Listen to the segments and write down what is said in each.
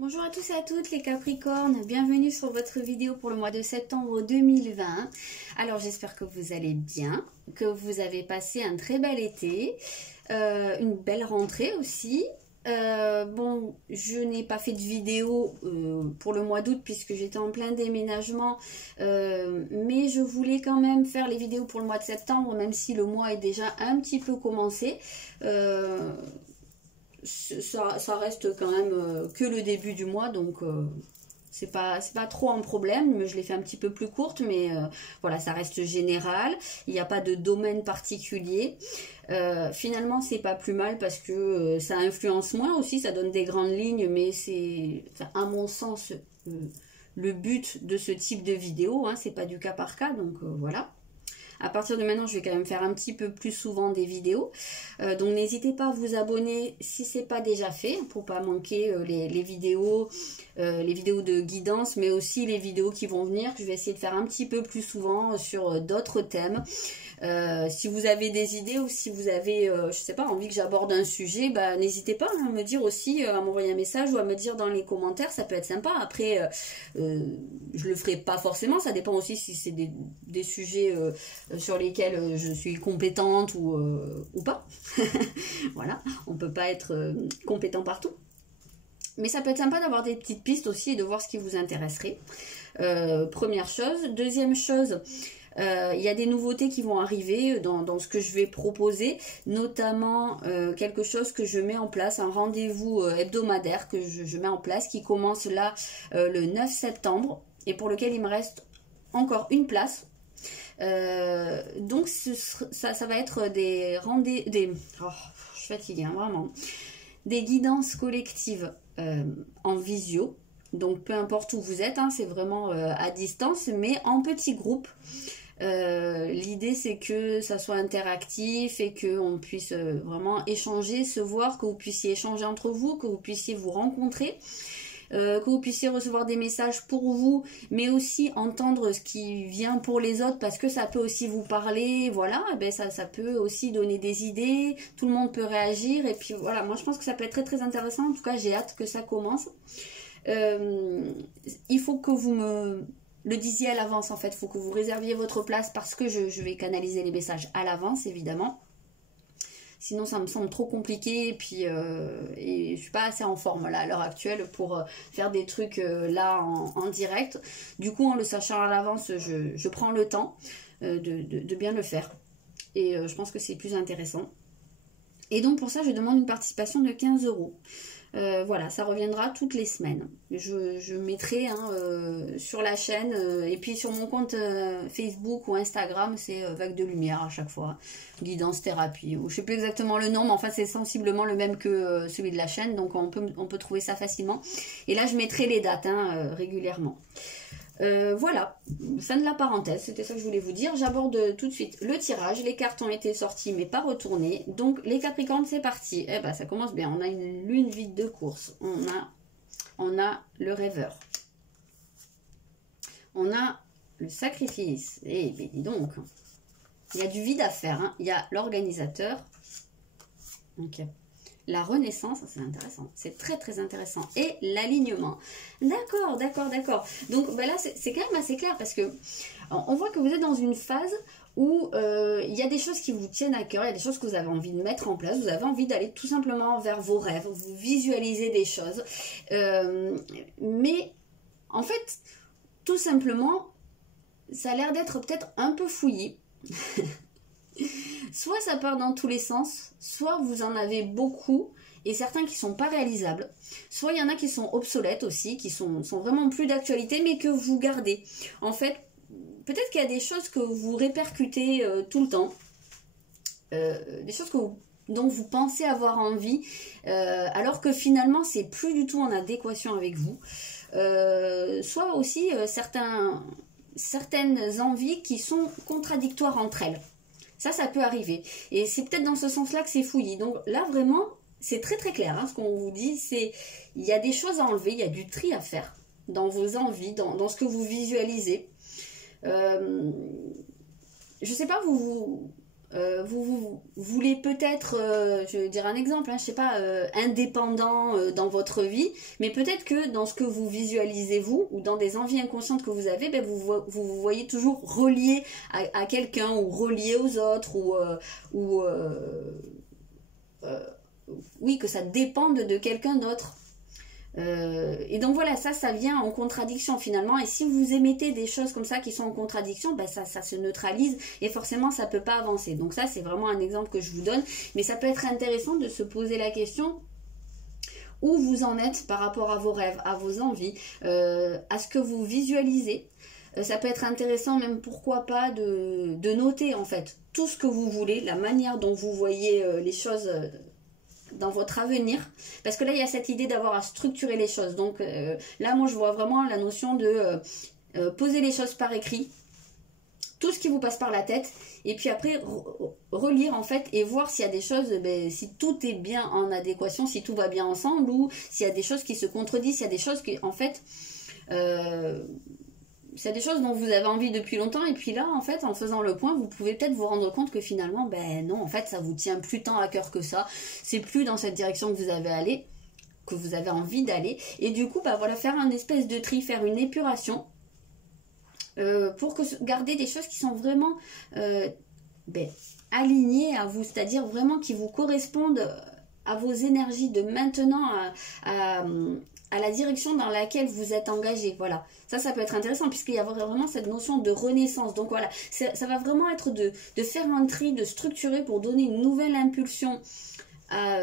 Bonjour à tous et à toutes les Capricornes, bienvenue sur votre vidéo pour le mois de septembre 2020. Alors j'espère que vous allez bien, que vous avez passé un très bel été, une belle rentrée aussi. Bon, je n'ai pas fait de vidéo pour le mois d'août puisque j'étais en plein déménagement, mais je voulais quand même faire les vidéos pour le mois de septembre, même si le mois est déjà un petit peu commencé. Ça reste quand même que le début du mois, donc c'est pas trop un problème. Je l'ai fait un petit peu plus courte, mais voilà, ça reste général, il n'y a pas de domaine particulier. Finalement c'est pas plus mal parce que ça influence moins aussi, ça donne des grandes lignes, mais c'est à mon sens le but de ce type de vidéo, hein, c'est pas du cas par cas, donc voilà. À partir de maintenant, je vais quand même faire un petit peu plus souvent des vidéos. Donc n'hésitez pas à vous abonner si ce n'est pas déjà fait, pour pas manquer les vidéos de guidance, mais aussi les vidéos qui vont venir. Je vais essayer de faire un petit peu plus souvent sur d'autres thèmes. Si vous avez des idées ou si vous avez, je sais pas, envie que j'aborde un sujet, bah, n'hésitez pas à me dire aussi, à m'envoyer un message ou à me dire dans les commentaires, ça peut être sympa. Après, je le ferai pas forcément, ça dépend aussi si c'est des sujets sur lesquels je suis compétente ou pas. Voilà, on peut pas être compétent partout. Mais ça peut être sympa d'avoir des petites pistes aussi et de voir ce qui vous intéresserait. Première chose. Deuxième chose, il y a des nouveautés qui vont arriver dans ce que je vais proposer, notamment quelque chose que je mets en place, un rendez-vous hebdomadaire que je mets en place, qui commence là le 9 septembre et pour lequel il me reste encore une place. Donc ça va être des rendez-vous, oh, je suis fatiguée hein, vraiment, des guidances collectives en visio. Donc peu importe où vous êtes, hein, c'est vraiment à distance, mais en petits groupes. L'idée c'est que ça soit interactif et qu'on puisse vraiment échanger, se voir, que vous puissiez échanger entre vous, que vous puissiez vous rencontrer, que vous puissiez recevoir des messages pour vous, mais aussi entendre ce qui vient pour les autres, parce que ça peut aussi vous parler, voilà, ben ça peut aussi donner des idées, tout le monde peut réagir, et puis voilà, moi je pense que ça peut être très très intéressant. En tout cas j'ai hâte que ça commence. Il faut que vous me le disiez à l'avance, en fait, il faut que vous réserviez votre place, parce que je vais canaliser les messages à l'avance, évidemment. Sinon, ça me semble trop compliqué, et puis et je suis pas assez en forme là à l'heure actuelle pour faire des trucs là en direct. Du coup, en le sachant à l'avance, je prends le temps de bien le faire. Et je pense que c'est plus intéressant. Et donc, pour ça, je demande une participation de 15 €. Voilà, ça reviendra toutes les semaines. Je mettrai hein, sur la chaîne et puis sur mon compte Facebook ou Instagram, c'est Vague de Lumière à chaque fois. Guidance thérapie, ou je sais plus exactement le nom, mais enfin c'est sensiblement le même que celui de la chaîne, donc on peut trouver ça facilement. Et là je mettrai les dates hein, régulièrement. Voilà, fin de la parenthèse, c'était ça que je voulais vous dire. J'aborde tout de suite le tirage. Les cartes ont été sorties mais pas retournées. Donc les Capricornes, c'est parti. Eh ben ça commence bien. On a une lune vide de course. On a le rêveur. On a le sacrifice. Eh ben dis donc. Il y a du vide à faire. Hein. Il y a l'organisateur. Ok. La renaissance, c'est intéressant, c'est très très intéressant. Et l'alignement. D'accord, d'accord, d'accord. Donc ben là, c'est quand même assez clair parce que on voit que vous êtes dans une phase où il y a des choses qui vous tiennent à cœur, il y a des choses que vous avez envie de mettre en place, vous avez envie d'aller tout simplement vers vos rêves, vous visualisez des choses. Mais en fait, tout simplement, ça a l'air d'être peut-être un peu fouillis. Soit ça part dans tous les sens, soit vous en avez beaucoup et certains qui sont pas réalisables, soit il y en a qui sont obsolètes aussi, qui sont vraiment plus d'actualité mais que vous gardez. En fait, peut-être qu'il y a des choses que vous répercutez tout le temps, des choses dont vous pensez avoir envie, alors que finalement c'est plus du tout en adéquation avec vous. Soit aussi certaines envies qui sont contradictoires entre elles. Ça peut arriver. Et c'est peut-être dans ce sens-là que c'est fouillis. Donc là, vraiment, c'est très très clair. Hein, ce qu'on vous dit, c'est il y a des choses à enlever, il y a du tri à faire dans vos envies, dans ce que vous visualisez. Je sais pas, vous voulez peut-être, je vais dire un exemple, hein, je sais pas, indépendant dans votre vie, mais peut-être que dans ce que vous visualisez vous, ou dans des envies inconscientes que vous avez, ben vous voyez toujours relié à quelqu'un, ou relié aux autres, ou oui, que ça dépende de quelqu'un d'autre. Et donc voilà, ça vient en contradiction finalement, et si vous émettez des choses comme ça qui sont en contradiction, ben ça se neutralise et forcément ça peut pas avancer. Donc ça c'est vraiment un exemple que je vous donne, mais ça peut être intéressant de se poser la question où vous en êtes par rapport à vos rêves, à vos envies, à ce que vous visualisez. Ça peut être intéressant même, pourquoi pas, de noter en fait tout ce que vous voulez, la manière dont vous voyez les choses dans votre avenir, parce que là il y a cette idée d'avoir à structurer les choses. Donc là moi je vois vraiment la notion de poser les choses par écrit, tout ce qui vous passe par la tête, et puis après relire en fait et voir s'il y a des choses, si tout est bien en adéquation, si tout va bien ensemble, ou s'il y a des choses qui se contredisent, s'il y a des choses qui en fait c'est des choses dont vous avez envie depuis longtemps, et puis là en fait en faisant le point vous pouvez peut-être vous rendre compte que finalement non, en fait ça vous tient plus tant à cœur que ça, c'est plus dans cette direction que vous avez envie d'aller, et du coup voilà, faire un espèce de tri, faire une épuration pour garder des choses qui sont vraiment alignées à vous, c'est-à-dire vraiment qui vous correspondent à vos énergies de maintenant, à la direction dans laquelle vous êtes engagé. Voilà, ça peut être intéressant puisqu'il y a vraiment cette notion de renaissance. Donc voilà, ça va vraiment être de faire un tri, de structurer pour donner une nouvelle impulsion à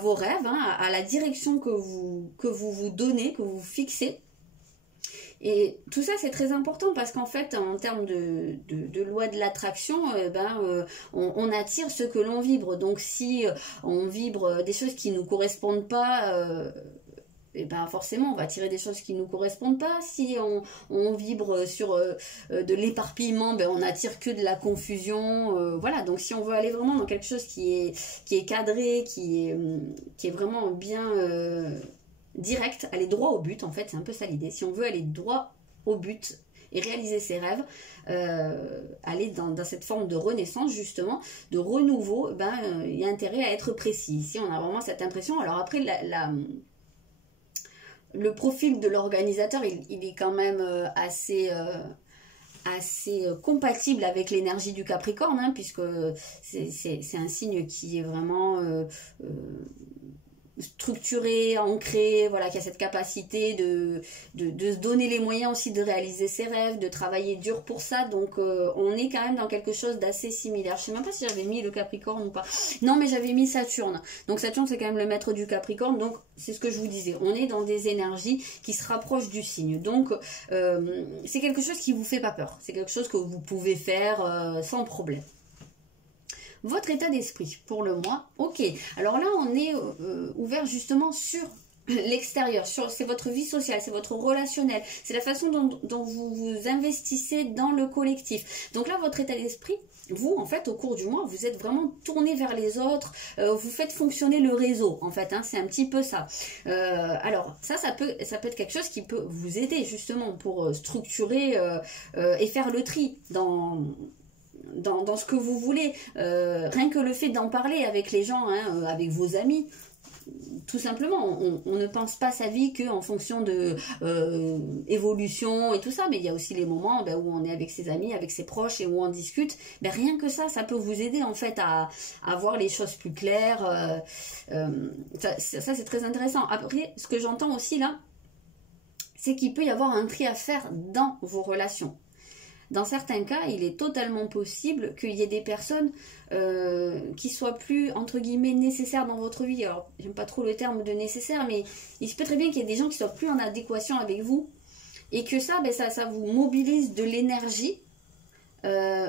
vos rêves, hein, à la direction que vous donnez, que vous fixez. Et tout ça c'est très important parce qu'en fait en termes de loi de l'attraction, on attire ce que l'on vibre. Donc si on vibre des choses qui ne nous correspondent pas, forcément on va attirer des choses qui ne nous correspondent pas. Si on vibre sur de l'éparpillement, on attire que de la confusion. Voilà, donc si on veut aller vraiment dans quelque chose qui est cadré, qui est vraiment bien direct, aller droit au but, en fait c'est un peu ça l'idée. Si on veut aller droit au but et réaliser ses rêves, aller dans cette forme de renaissance justement, de renouveau, il y a intérêt à être précis. Ici on a vraiment cette impression. Alors après le profil de l'organisateur il est quand même assez compatible avec l'énergie du Capricorne, hein, puisque c'est un signe qui est vraiment structuré, ancré, voilà, qui a cette capacité de se donner les moyens aussi de réaliser ses rêves, de travailler dur pour ça. Donc on est quand même dans quelque chose d'assez similaire. Je sais même pas si j'avais mis le Capricorne ou pas. Non, mais j'avais mis Saturne. Donc Saturne c'est quand même le maître du Capricorne. Donc c'est ce que je vous disais. On est dans des énergies qui se rapprochent du signe. Donc c'est quelque chose qui vous fait pas peur. C'est quelque chose que vous pouvez faire sans problème. Votre état d'esprit pour le mois, ok. Alors là, on est ouvert justement sur l'extérieur, c'est votre vie sociale, c'est votre relationnel, c'est la façon dont vous vous investissez dans le collectif. Donc là, votre état d'esprit, vous, en fait, au cours du mois, vous êtes vraiment tourné vers les autres, vous faites fonctionner le réseau, en fait, hein, c'est un petit peu ça. Alors, ça peut être quelque chose qui peut vous aider, justement, pour structurer et faire le tri dans ce que vous voulez. Rien que le fait d'en parler avec les gens, hein, avec vos amis, tout simplement, on ne pense pas sa vie qu'en fonction de évolution et tout ça, mais il y a aussi les moments où on est avec ses amis, avec ses proches et où on discute. Rien que ça peut vous aider en fait à voir les choses plus claires. Ça c'est très intéressant. Après, ce que j'entends aussi là, c'est qu'il peut y avoir un tri à faire dans vos relations. Dans certains cas, il est totalement possible qu'il y ait des personnes qui soient plus, entre guillemets, nécessaires dans votre vie. Alors, j'aime pas trop le terme de nécessaire, mais il se peut très bien qu'il y ait des gens qui soient plus en adéquation avec vous et que ça vous mobilise de l'énergie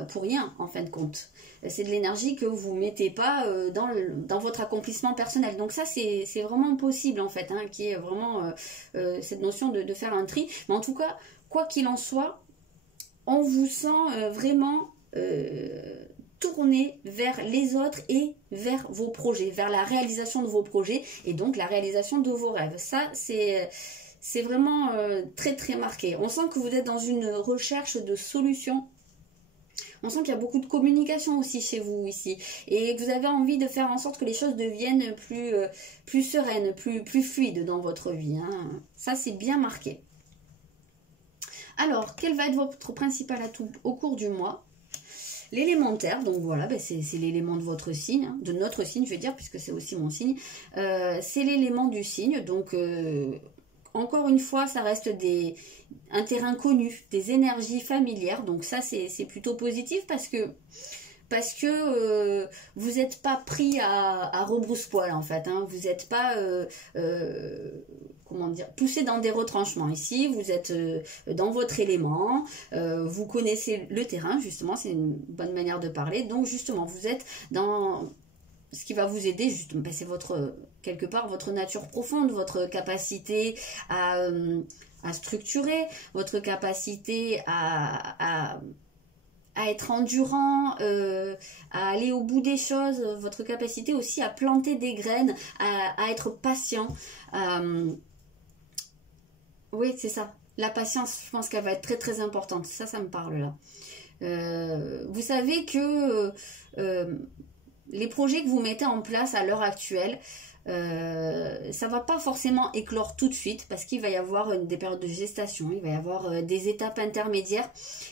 pour rien, en fin de compte. C'est de l'énergie que vous mettez pas dans votre accomplissement personnel. Donc ça, c'est vraiment possible, en fait, hein, qui est vraiment cette notion de faire un tri. Mais en tout cas, quoi qu'il en soit, on vous sent vraiment tourné vers les autres et vers vos projets, vers la réalisation de vos projets et donc la réalisation de vos rêves. Ça, c'est vraiment très très marqué. On sent que vous êtes dans une recherche de solutions On sent qu'il y a beaucoup de communication aussi chez vous ici. Et que vous avez envie de faire en sorte que les choses deviennent plus sereines, plus fluides dans votre vie. Hein. Ça, c'est bien marqué. Alors, quel va être votre principal atout au cours du mois? L'élémentaire, donc voilà, ben c'est l'élément de votre signe, hein, de notre signe, je vais dire, puisque c'est aussi mon signe. C'est l'élément du signe, donc encore une fois, ça reste un terrain connu, des énergies familières, donc ça c'est plutôt positif parce que vous n'êtes pas pris à rebrousse-poil en fait, hein. Vous n'êtes pas comment dire, poussé dans des retranchements ici, vous êtes dans votre élément, vous connaissez le terrain, justement, c'est une bonne manière de parler, donc justement vous êtes dans ce qui va vous aider, justement, ben, c'est quelque part votre nature profonde, votre capacité à structurer, votre capacité à être endurant, à aller au bout des choses, votre capacité aussi à planter des graines, à être patient. Oui, c'est ça. La patience, je pense qu'elle va être très très importante. Ça me parle là. Vous savez que les projets que vous mettez en place à l'heure actuelle, ça va pas forcément éclore tout de suite parce qu'il va y avoir des périodes de gestation, il va y avoir des étapes intermédiaires,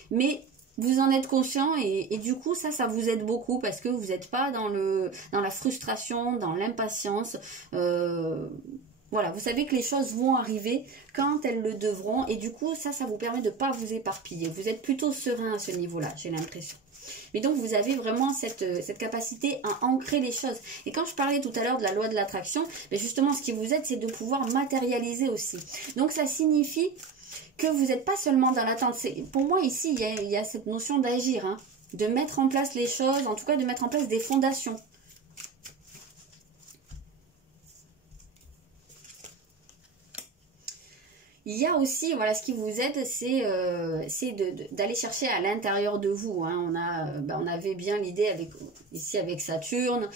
mais vous en êtes conscient et du coup ça vous aide beaucoup parce que vous n'êtes pas dans la frustration, dans l'impatience. Voilà, vous savez que les choses vont arriver quand elles le devront et du coup ça vous permet de ne pas vous éparpiller. Vous êtes plutôt serein à ce niveau-là, j'ai l'impression. Mais donc vous avez vraiment cette capacité à ancrer les choses. Et quand je parlais tout à l'heure de la loi de l'attraction, justement ce qui vous aide c'est de pouvoir matérialiser aussi. Donc ça signifie que vous n'êtes pas seulement dans l'attente. Pour moi ici il y a cette notion d'agir, hein, de mettre en place les choses, en tout cas de mettre en place des fondations. Il y a aussi, voilà, ce qui vous aide, c'est d'aller chercher à l'intérieur de vous. Hein. On avait bien l'idée ici avec Saturne.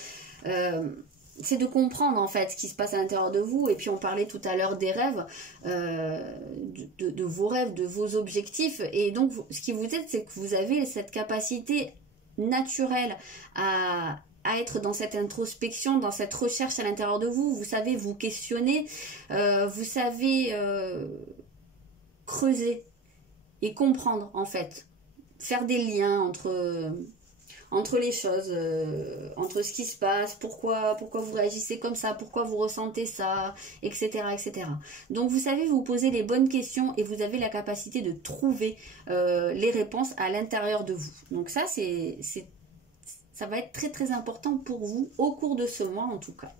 C'est de comprendre en fait ce qui se passe à l'intérieur de vous. Et puis on parlait tout à l'heure des rêves, de vos rêves, de vos objectifs. Et donc ce qui vous aide, c'est que vous avez cette capacité naturelle à être dans cette introspection, dans cette recherche à l'intérieur de vous. Vous savez vous questionner, vous savez creuser et comprendre en fait, faire des liens entre les choses, entre ce qui se passe, pourquoi vous réagissez comme ça, pourquoi vous ressentez ça, etc., etc. Donc vous savez vous poser les bonnes questions et vous avez la capacité de trouver les réponses à l'intérieur de vous. Donc ça ça va être très très important pour vous au cours de ce mois en tout cas.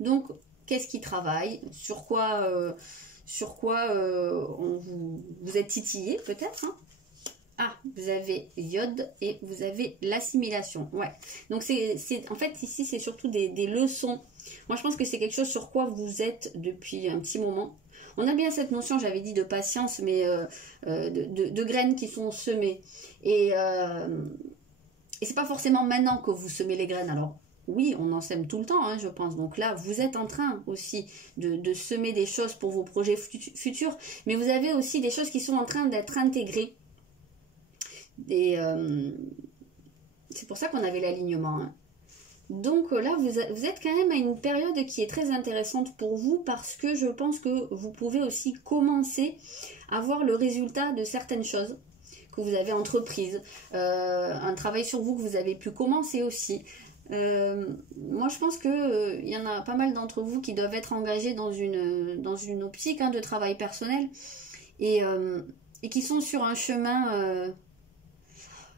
Donc qu'est-ce qui travaille, sur quoi vous êtes titillé peut-être, hein. Ah, vous avez iode et vous avez l'assimilation. Ouais. Donc en fait ici c'est surtout des leçons. Moi je pense que c'est quelque chose sur quoi vous êtes depuis un petit moment. On a bien cette notion, j'avais dit, de patience, mais de graines qui sont semées. Et c'est pas forcément maintenant que vous semez les graines. Alors oui, on en sème tout le temps, hein, je pense. Donc là, vous êtes en train aussi de semer des choses pour vos projets futurs. Mais vous avez aussi des choses qui sont en train d'être intégrées. Et c'est pour ça qu'on avait l'alignement. Hein. Donc là, vous êtes quand même à une période qui est très intéressante pour vous parce que je pense que vous pouvez aussi commencer à voir le résultat de certaines choses que vous avez entreprises, un travail sur vous que vous avez pu commencer aussi. Moi je pense que y en a pas mal d'entre vous qui doivent être engagés dans une optique, hein, de travail personnel et qui sont sur un chemin.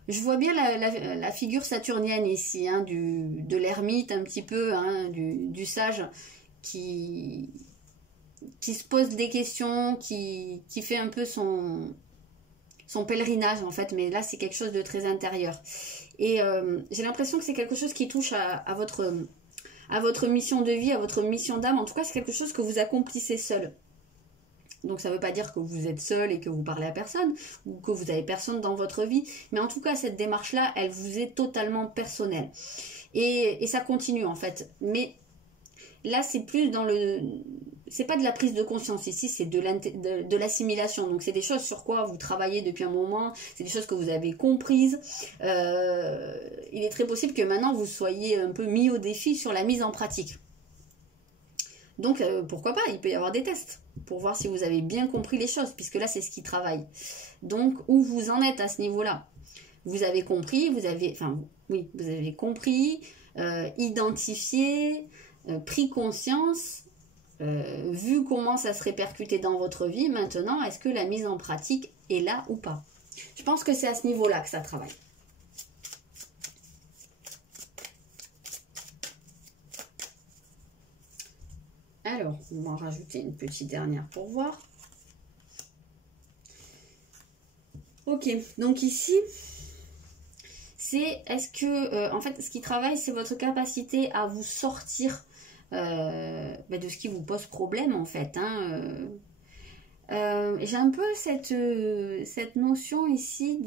Je vois bien la figure saturnienne ici, hein, de l'ermite un petit peu, hein, du sage qui se pose des questions, qui fait un peu son pèlerinage en fait, mais là c'est quelque chose de très intérieur. Et j'ai l'impression que c'est quelque chose qui touche à votre mission de vie, à votre mission d'âme. En tout cas, c'est quelque chose que vous accomplissez seul. Donc ça ne veut pas dire que vous êtes seul et que vous parlez à personne, ou que vous n'avez personne dans votre vie. Mais en tout cas, cette démarche-là, elle vous est totalement personnelle. Et ça continue en fait. Mais là, c'est plus c'est pas de la prise de conscience ici, c'est de l'assimilation. Donc c'est des choses sur quoi vous travaillez depuis un moment, c'est des choses que vous avez comprises. Il est très possible que maintenant vous soyez un peu mis au défi sur la mise en pratique. Donc pourquoi pas, il peut y avoir des tests pour voir si vous avez bien compris les choses, puisque là c'est ce qui travaille. Donc où vous en êtes à ce niveau-là? Vous avez compris, vous avez compris, identifié, pris conscience, vu comment ça se répercutait dans votre vie. Maintenant, est-ce que la mise en pratique est là ou pas? Je pense que c'est à ce niveau-là que ça travaille. Alors, on va en rajouter une petite dernière pour voir. Ok, donc ici, c'est est-ce que, en fait, ce qui travaille, c'est votre capacité à vous sortir de ce qui vous pose problème, en fait. J'ai un peu cette notion ici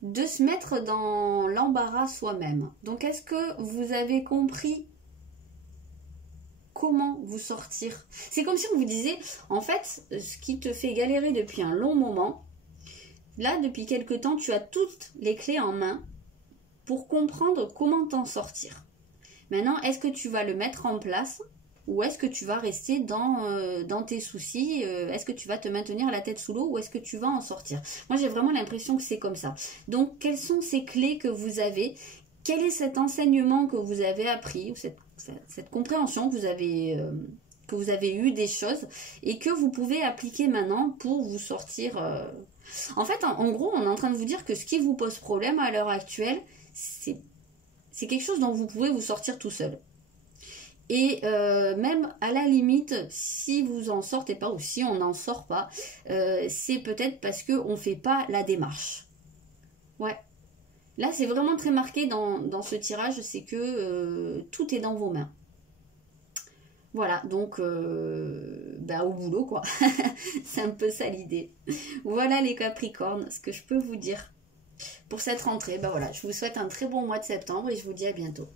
de se mettre dans l'embarras soi-même. Donc, est-ce que vous avez compris comment vous sortir? C'est comme si on vous disait, en fait, ce qui te fait galérer depuis un long moment, là, depuis quelque temps, tu as toutes les clés en main pour comprendre comment t'en sortir. Maintenant, est-ce que tu vas le mettre en place ou est-ce que tu vas rester dans tes soucis? Est-ce que tu vas te maintenir la tête sous l'eau ou est-ce que tu vas en sortir? Moi, j'ai vraiment l'impression que c'est comme ça. Donc, quelles sont ces clés que vous avez? Quel est cet enseignement que vous avez appris ou cette compréhension que vous avez eu des choses et que vous pouvez appliquer maintenant pour vous sortir? En fait, en gros, on est en train de vous dire que ce qui vous pose problème à l'heure actuelle, c'est quelque chose dont vous pouvez vous sortir tout seul. Et même à la limite, si vous en sortez pas ou si on n'en sort pas, c'est peut-être parce qu'on ne fait pas la démarche. Ouais. Là, c'est vraiment très marqué dans ce tirage, c'est que tout est dans vos mains. Voilà, donc au boulot quoi. C'est un peu ça l'idée. Voilà les Capricornes, ce que je peux vous dire pour cette rentrée. Voilà, je vous souhaite un très bon mois de septembre et je vous dis à bientôt.